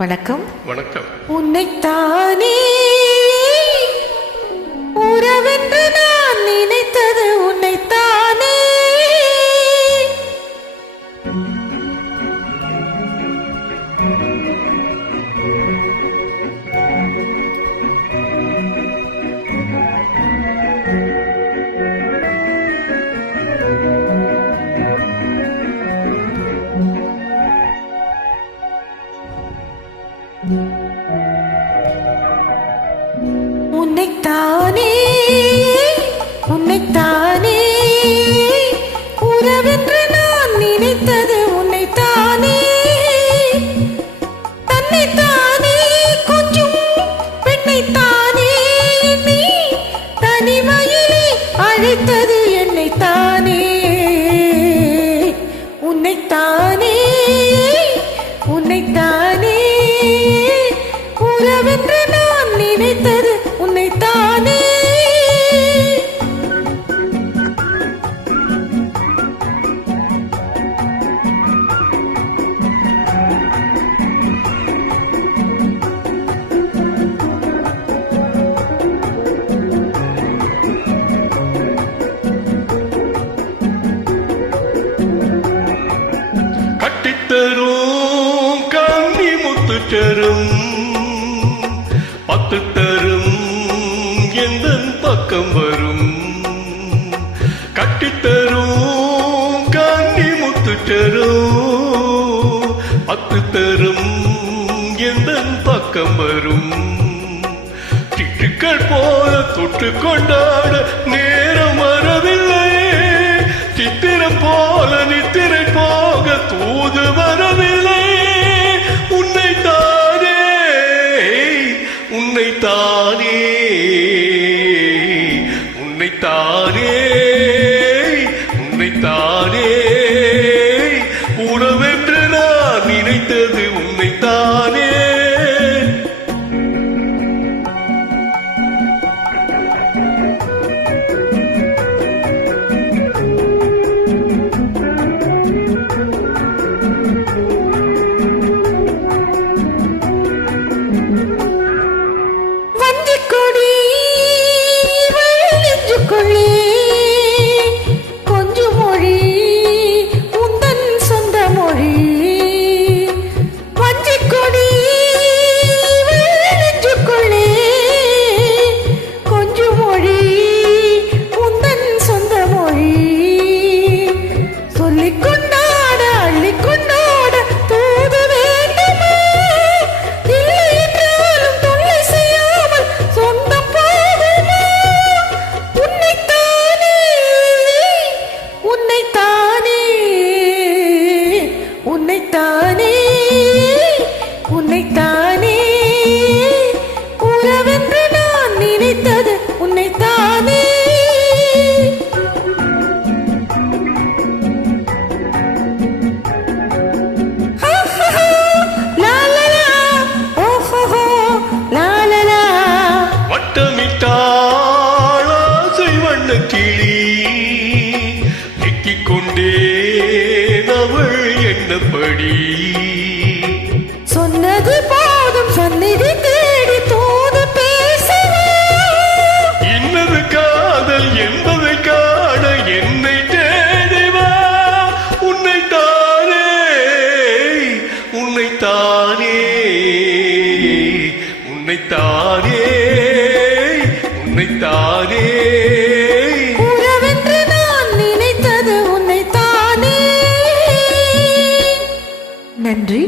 வணக்கம். வணக்கம். உன்னைத்தானே உறவென்று நான் நினைத்தது உன்னைத்தானே. உன்னைத்தானே உன்னைத்தானே உறவென்று நான் நினைத்தது உன்னைத்தானே. தன்னைத்தானே கொஞ்சம் பெண்ணைத்தானே நீ தனிமையிலே அழைத்தது என்னைத்தானே. உன்னைத்தானே உன்னைத்தானே உறவென்று நான் நினைத்தது உன்னைத்தானே. கட்டித்தரும் கண்ணி முத்து தரும் பத்து தரும் எந்த பக்கம் வரும். கட்டித்தரும் கண்ணி முத்து தரும் பத்து தரும் எந்த பக்கம் வரும். சிட்டுக்கள் போல தொட்டு கொண்டாட நேரம் வரவில்லை. சித்திரம் போல நித்திரை போக தூது வரவில்லை. உன்னைத்தானே உன்னைத்தானே உன்னைத்தானே உன்னைத்தானே உறவென்று நான் நினைத்தது உன்னைத்தானே. உன்னைத்தானே உன்னைத்தானே உறவென்று நான் நினைத்தது உன்னைத்தானே. வட்டமிட்டாள் ஆசை வண்ண கிளி சிக்கிக் கொண்டே அவள் என்னப்படி. சொன்னது போதும் சந்நிதி தேடி தூது பேசவே. இன்னது காதல் என்பதை காண என்னை தேடிவா. உன்னைத்தானே உன்னைத்தானே உன்னைத்தானே உன்னைத்தானே உறவென்று நான் நினைத்தது உன்னைத்தானே. நன்றி.